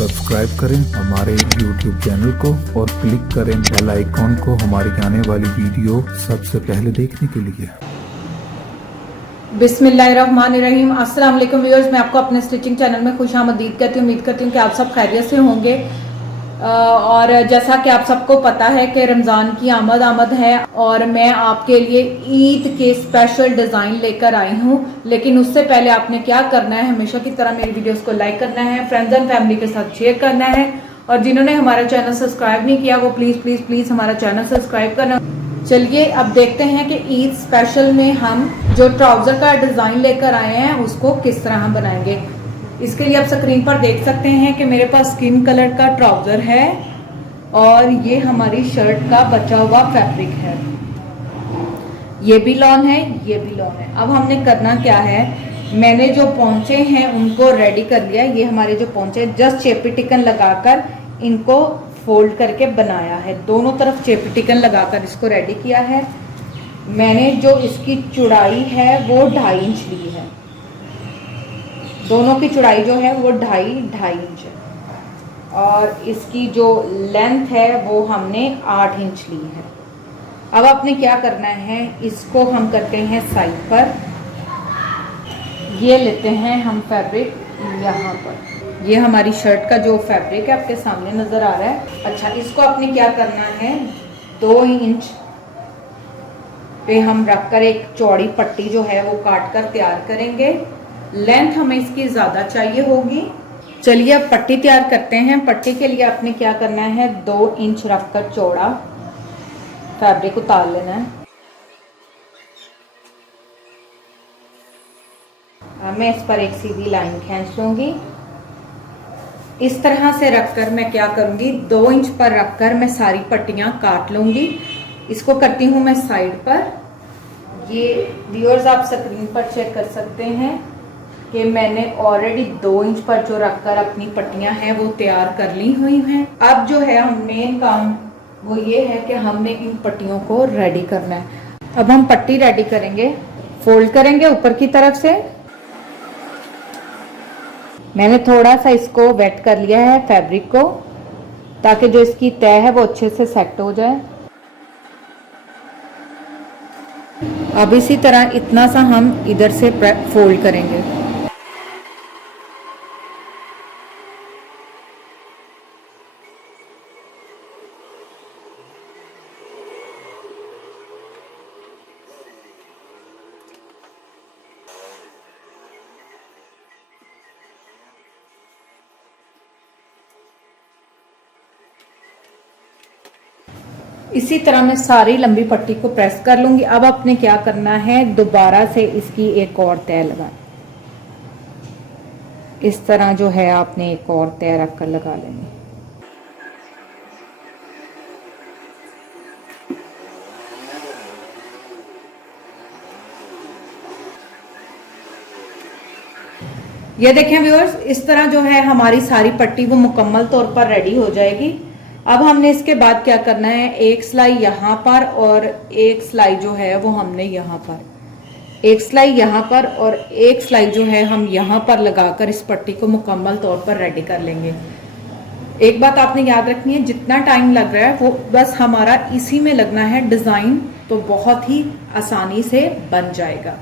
Subscribe करें हमारे YouTube channel को और क्लिक करें बेल आइकॉन को हमारी आने वाली वीडियो सबसे पहले देखने के लिए। बिस्मिल्लाहिर्रहमानिर्रहीम। अस्सलाम वालेकुम व्यूअर्स, मैं आपको अपने स्टिचिंग चैनल में खुशामदीद कहती हूँ। उम्मीद करती हूँ कि आप सब खैरियत से होंगे। और जैसा कि आप सबको पता है कि रमज़ान की आमद है और मैं आपके लिए ईद के स्पेशल डिज़ाइन लेकर आई हूँ। लेकिन उससे पहले आपने क्या करना है, हमेशा की तरह मेरी वीडियोस को लाइक करना है, फ्रेंड्स एंड फैमिली के साथ शेयर करना है, और जिन्होंने हमारा चैनल सब्सक्राइब नहीं किया वो प्लीज़ प्लीज़ प्लीज़ हमारा चैनल सब्सक्राइब करना। चलिए अब देखते हैं कि ईद स्पेशल में हम जो ट्राउज़र का डिज़ाइन लेकर आए हैं उसको किस तरह हम बनाएंगे। इसके लिए आप स्क्रीन पर देख सकते हैं कि मेरे पास स्किन कलर का ट्राउज़र है और ये हमारी शर्ट का बचा हुआ फैब्रिक है। ये भी लॉन है, ये भी लॉन है। अब हमने करना क्या है, मैंने जो पोंचे हैं उनको रेडी कर लिया। ये हमारे जो पोंचे जस्ट चेपी टिकन लगाकर इनको फोल्ड करके बनाया है। दोनों तरफ चेपी टिकन लगाकर इसको रेडी किया है। मैंने जो इसकी चौड़ाई है वो 2.5 इंच ली है। दोनों की चौड़ाई जो है वो 2.5 इंच है और इसकी जो लेंथ है वो हमने 8 इंच ली है। अब आपने क्या करना है, इसको हम करते हैं साइड पर। ये लेते हैं हम फैब्रिक यहाँ पर। ये हमारी शर्ट का जो फैब्रिक है आपके सामने नज़र आ रहा है। अच्छा, इसको आपने क्या करना है, 2 इंच पे हम रखकर एक चौड़ी पट्टी जो है वो काट कर तैयार करेंगे। लेंथ हमें इसकी ज़्यादा चाहिए होगी। चलिए अब पट्टी तैयार करते हैं। पट्टी के लिए आपने क्या करना है, 2 इंच रखकर चौड़ा फैब्रिक उतार लेना है। अब मैं इस पर एक सीधी लाइन खींच लूंगी। इस तरह से रखकर मैं क्या करूंगी, 2 इंच पर रखकर मैं सारी पट्टियां काट लूंगी। इसको करती हूं मैं साइड पर। ये व्यूअर्स आप स्क्रीन पर चेक कर सकते हैं कि मैंने ऑलरेडी 2 इंच पर जो रखकर अपनी पट्टियां हैं वो तैयार कर ली हुई हैं। अब जो है हम मेन काम वो ये है कि हमने इन पट्टियों को रेडी करना है। अब हम पट्टी रेडी करेंगे, फोल्ड करेंगे ऊपर की तरफ से। मैंने थोड़ा सा इसको वेट कर लिया है फैब्रिक को, ताकि जो इसकी तह है वो अच्छे से सेट हो जाए। अब इसी तरह इतना सा हम इधर से फोल्ड करेंगे। इसी तरह मैं सारी लंबी पट्टी को प्रेस कर लूंगी। अब आपने क्या करना है, दोबारा से इसकी एक और तह लगानी। इस तरह जो है आपने एक और तह रखकर लगा लेनी। ये देखें व्यूअर्स, इस तरह जो है हमारी सारी पट्टी वो मुकम्मल तौर पर रेडी हो जाएगी। अब हमने इसके बाद क्या करना है, एक सिलाई यहाँ पर और एक सिलाई जो है वो हमने यहाँ पर, एक सिलाई यहाँ पर और एक सिलाई जो है हम यहाँ पर लगाकर इस पट्टी को मुकम्मल तौर पर रेडी कर लेंगे। एक बात आपने याद रखनी है, जितना टाइम लग रहा है वो बस हमारा इसी में लगना है। डिज़ाइन तो बहुत ही आसानी से बन जाएगा।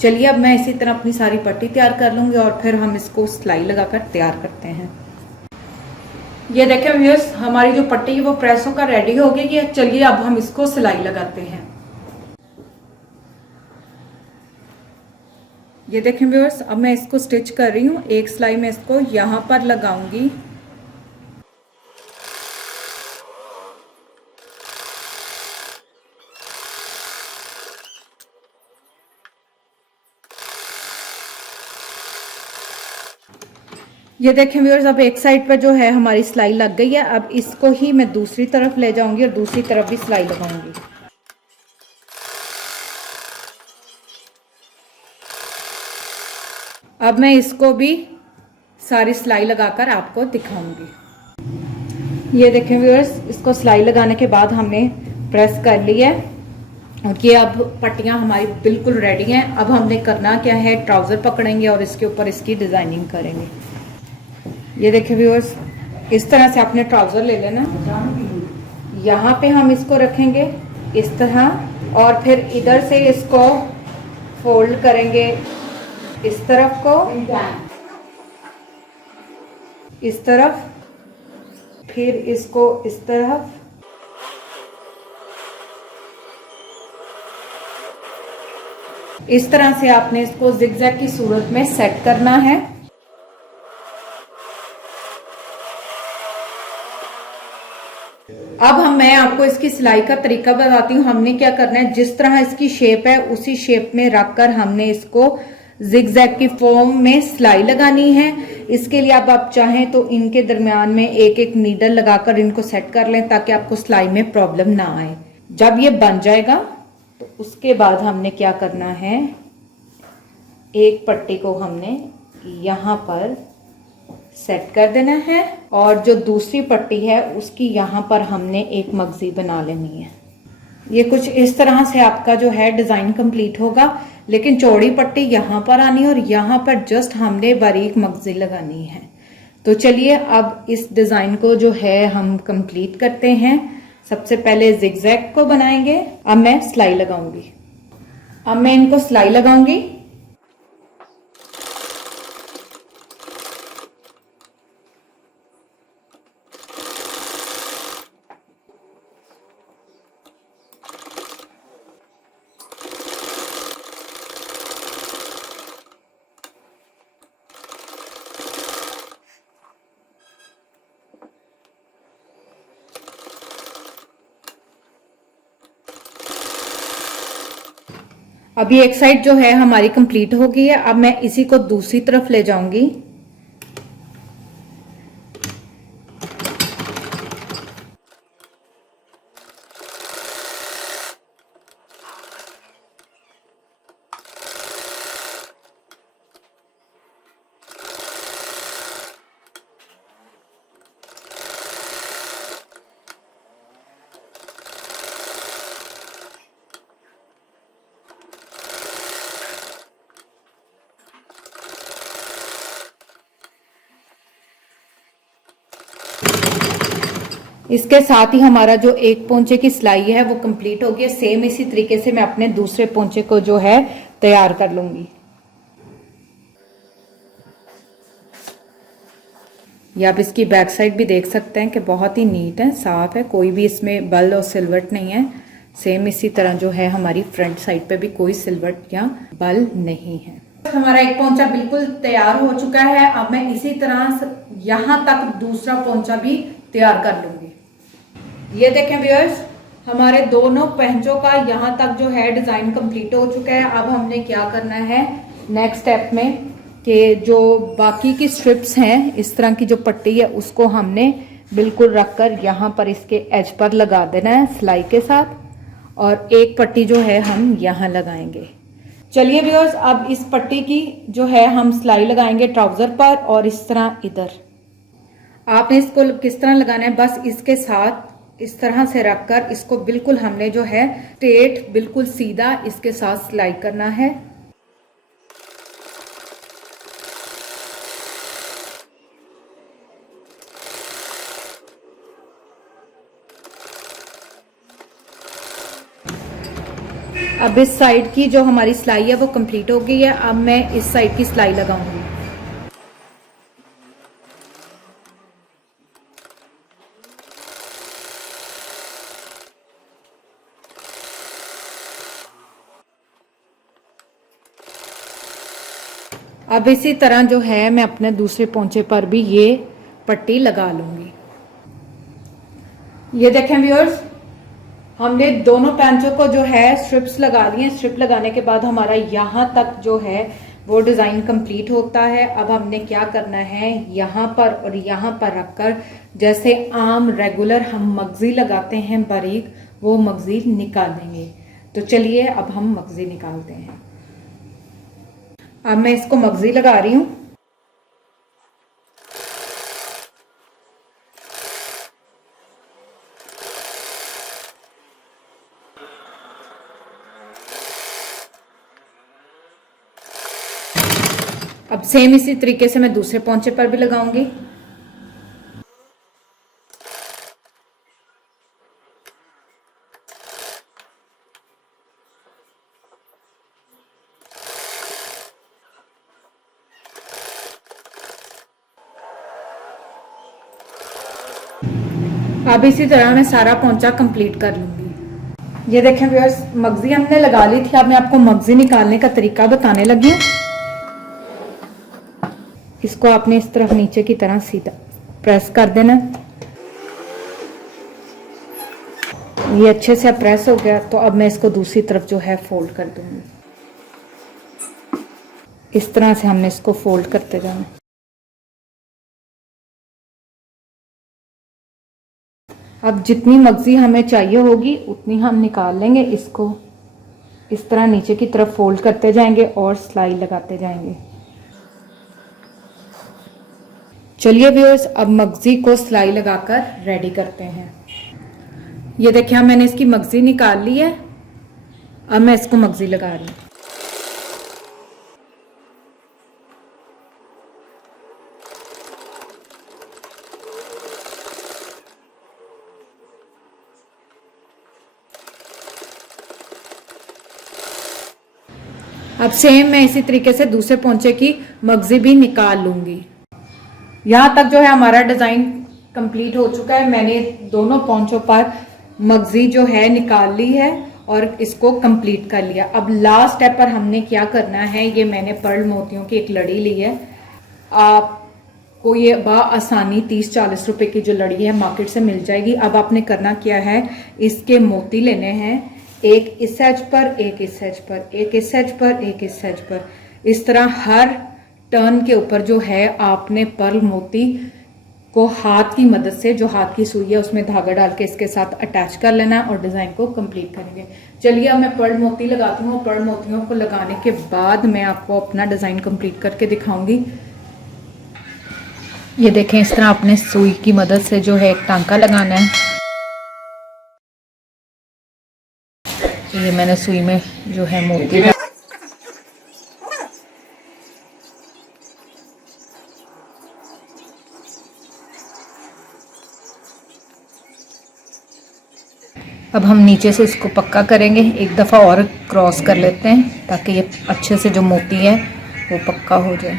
चलिए अब मैं इसी तरह अपनी सारी पट्टी तैयार कर लूँगी और फिर हम इसको सिलाई लगाकर तैयार करते हैं। ये देखें व्यूअर्स, हमारी जो पट्टी है वो प्रेस होकर रेडी हो गई है। चलिए अब हम इसको सिलाई लगाते हैं। ये देखें व्यूअर्स, अब मैं इसको स्टिच कर रही हूँ। एक सिलाई में इसको यहाँ पर लगाऊंगी। ये देखें व्यूअर्स, अब एक साइड पर जो है हमारी सिलाई लग गई है। अब इसको ही मैं दूसरी तरफ ले जाऊंगी और दूसरी तरफ भी सिलाई लगाऊंगी। अब मैं इसको भी सारी सिलाई लगाकर आपको दिखाऊंगी। ये देखें व्यूअर्स, इसको सिलाई लगाने के बाद हमने प्रेस कर लिया है और ये अब पट्टियां हमारी बिल्कुल रेडी हैं। अब हमने करना क्या है, ट्राउज़र पकड़ेंगे और इसके ऊपर इसकी डिज़ाइनिंग करेंगे। ये देखिए व्यूअर्स, इस तरह से आपने ट्राउजर ले लेना। यहाँ पे हम इसको रखेंगे इस तरह और फिर इधर से इसको फोल्ड करेंगे इस तरफ को, इस तरफ, फिर इसको इस तरफ, इस तरह से आपने इसको जिगजैग की सूरत में सेट करना है। अब मैं आपको इसकी सिलाई का तरीका बताती हूँ। हमने क्या करना है, जिस तरह इसकी शेप है उसी शेप में रखकर हमने इसको जिगजैग की फॉर्म में सिलाई लगानी है। इसके लिए अब आप चाहें तो इनके दरमियान में एक एक नीडल लगाकर इनको सेट कर लें ताकि आपको सिलाई में प्रॉब्लम ना आए। जब ये बन जाएगा तो उसके बाद हमने क्या करना है, एक पट्टी को हमने यहाँ पर सेट कर देना है और जो दूसरी पट्टी है उसकी यहाँ पर हमने एक मगजी बना लेनी है। ये कुछ इस तरह से आपका जो है डिजाइन कंप्लीट होगा, लेकिन चौड़ी पट्टी यहाँ पर आनी है और यहाँ पर जस्ट हमने बारीक मगजी लगानी है। तो चलिए अब इस डिजाइन को जो है हम कंप्लीट करते हैं। सबसे पहले जिगजैग को बनाएंगे। अब मैं सिलाई लगाऊंगी। अब मैं इनको सिलाई लगाऊंगी। अभी एक साइड जो है हमारी कंप्लीट हो गई है। अब मैं इसी को दूसरी तरफ ले जाऊंगी। इसके साथ ही हमारा जो एक पोंचे की सिलाई है वो कंप्लीट हो गई। सेम इसी तरीके से मैं अपने दूसरे पोंचे को जो है तैयार कर लूंगी। ये आप इसकी बैक साइड भी देख सकते हैं कि बहुत ही नीट है, साफ है, कोई भी इसमें बल और सिलवट नहीं है। सेम इसी तरह जो है हमारी फ्रंट साइड पे भी कोई सिलवट या बल नहीं है। हमारा एक पोंचा बिल्कुल तैयार हो चुका है। अब मैं इसी तरह यहाँ तक दूसरा पोंचा भी तैयार कर लूंगी। ये देखें व्यूअर्स, हमारे दोनों पहंचों का यहाँ तक जो है डिजाइन कंप्लीट हो चुका है। अब हमने क्या करना है नेक्स्ट स्टेप में कि जो बाकी की स्ट्रिप्स हैं, इस तरह की जो पट्टी है उसको हमने बिल्कुल रखकर यहाँ पर इसके एज पर लगा देना है सिलाई के साथ, और एक पट्टी जो है हम यहाँ लगाएंगे। चलिए व्यूअर्स, अब इस पट्टी की जो है हम सिलाई लगाएंगे ट्राउजर पर और इस तरह इधर। आपने इसको किस तरह लगाना है, बस इसके साथ इस तरह से रखकर इसको बिल्कुल हमने जो है स्ट्रेट बिल्कुल सीधा इसके साथ सिलाई करना है। अब इस साइड की जो हमारी सिलाई है वो कंप्लीट हो गई है। अब मैं इस साइड की सिलाई लगाऊंगी। अब इसी तरह जो है मैं अपने दूसरे पोंचे पर भी ये पट्टी लगा लूंगी। ये देखें व्यूअर्स, हमने दोनों पैंचों को जो है स्ट्रिप्स लगा दी हैं। स्ट्रिप लगाने के बाद हमारा यहाँ तक जो है वो डिजाइन कंप्लीट होता है। अब हमने क्या करना है, यहाँ पर और यहाँ पर रखकर जैसे आम रेगुलर हम मगजी लगाते हैं बारीक, वो मगजी निकालेंगे। तो चलिए अब हम मगजी निकालते हैं। अब मैं इसको मगजी लगा रही हूँ। अब सेम इसी तरीके से मैं दूसरे पोंचे पर भी लगाऊंगी। अब इसी तरह मैं सारा पोंचा कंप्लीट कर लूंगी। ये देखें व्यूअर्स, मगजी हमने लगा ली थी। अब मैं आपको मगजी निकालने का तरीका बताने लगी हूँ। इसको आपने इस तरफ नीचे की तरह सीधा प्रेस कर देना। ये अच्छे से प्रेस हो गया, तो अब मैं इसको दूसरी तरफ जो है फोल्ड कर दूंगी। इस तरह से हमने इसको फोल्ड करते जाना। अब जितनी मगजी हमें चाहिए होगी उतनी हम निकाल लेंगे। इसको इस तरह नीचे की तरफ फोल्ड करते जाएंगे और सिलाई लगाते जाएंगे। चलिए व्यूअर्स, अब मगजी को सिलाई लगाकर रेडी करते हैं। ये देखिए, मैंने इसकी मगजी निकाल ली है। अब मैं इसको मगजी लगा रही हूँ। अब सेम मैं इसी तरीके से दूसरे पोंचे की मगजी भी निकाल लूंगी। यहाँ तक जो है हमारा डिजाइन कंप्लीट हो चुका है। मैंने दोनों पोंचों पर मगजी जो है निकाल ली है और इसको कंप्लीट कर लिया। अब लास्ट स्टेप पर हमने क्या करना है, ये मैंने पर्ल मोतियों की एक लड़ी ली है। आपको ये आसानी 30-40 रुपए की जो लड़ी है मार्केट से मिल जाएगी। अब आपने करना क्या है, इसके मोती लेने हैं, एक इस एज पर, एक इस एज पर, एक इस एज पर, एक इस एज पर। इस तरह हर टर्न के ऊपर जो है आपने पर्ल मोती को हाथ की मदद से, जो हाथ की सुई है उसमें धागा डाल के इसके साथ अटैच कर लेना और डिजाइन को कंप्लीट करेंगे। चलिए अब मैं पर्ल मोती लगाती हूँ। पर्ल मोतियों को लगाने के बाद मैं आपको अपना डिजाइन कंप्लीट करके दिखाऊंगी। ये देखें, इस तरह आपने सुई की मदद से जो है एक टांका लगाना है। ये मैंने सुई में जो है मोती अब हम नीचे से इसको पक्का करेंगे। एक दफ़ा और क्रॉस कर लेते हैं ताकि ये अच्छे से जो मोती है वो पक्का हो जाए।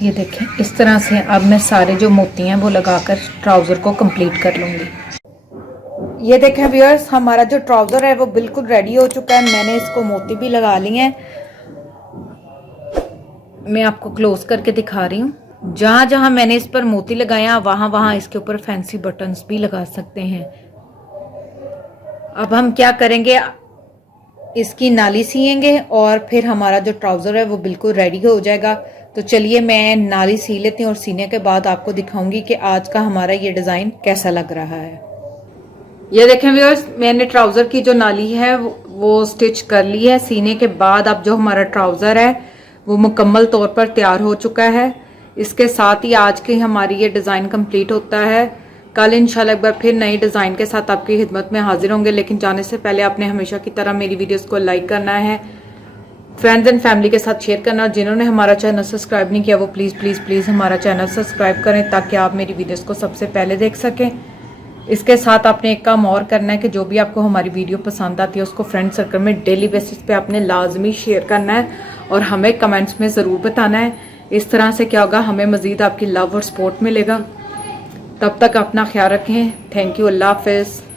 ये देखें, इस तरह से अब मैं सारे जो मोती हैं वो लगाकर ट्राउज़र को कंप्लीट कर लूँगी। ये देखें व्यूअर्स, हमारा जो ट्राउज़र है वो बिल्कुल रेडी हो चुका है। मैंने इसको मोती भी लगा लिए हैं। मैं आपको क्लोज करके दिखा रही हूँ। जहाँ जहाँ मैंने इस पर मोती लगाया वहाँ वहाँ इसके ऊपर फैंसी बटन्स भी लगा सकते हैं। अब हम क्या करेंगे, इसकी नाली सिएंगे और फिर हमारा जो ट्राउज़र है वो बिल्कुल रेडी हो जाएगा। तो चलिए मैं नाली सी लेती हूँ और सीने के बाद आपको दिखाऊंगी कि आज का हमारा ये डिज़ाइन कैसा लग रहा है। ये देखें व्यूअर्स, मैंने ट्राउज़र की जो नाली है वो स्टिच कर ली है। सीने के बाद अब जो हमारा ट्राउज़र है वो मुकम्मल तौर पर तैयार हो चुका है। इसके साथ ही आज की हमारी ये डिज़ाइन कंप्लीट होता है। कल इंशाल्लाह एक बार फिर नई डिज़ाइन के साथ आपकी खिदमत में हाजिर होंगे। लेकिन जाने से पहले आपने हमेशा की तरह मेरी वीडियोस को लाइक करना है, फ्रेंड्स एंड फैमिली के साथ शेयर करना। और जिन्होंने हमारा चैनल सब्सक्राइब नहीं किया वो प्लीज़ प्लीज़ प्लीज़ हमारा चैनल सब्सक्राइब करें ताकि आप मेरी वीडियोज़ को सबसे पहले देख सकें। इसके साथ आपने एक काम और करना है कि जो भी आपको हमारी वीडियो पसंद आती है उसको फ्रेंड सर्कल में डेली बेसिस पे आपने लाजमी शेयर करना है और हमें कमेंट्स में ज़रूर बताना है। इस तरह से क्या होगा, हमें मज़ीद आपकी लव और सपोर्ट मिलेगा। तब तक अपना ख्याल रखें। Thank you. अल्लाह हाफ़िज़।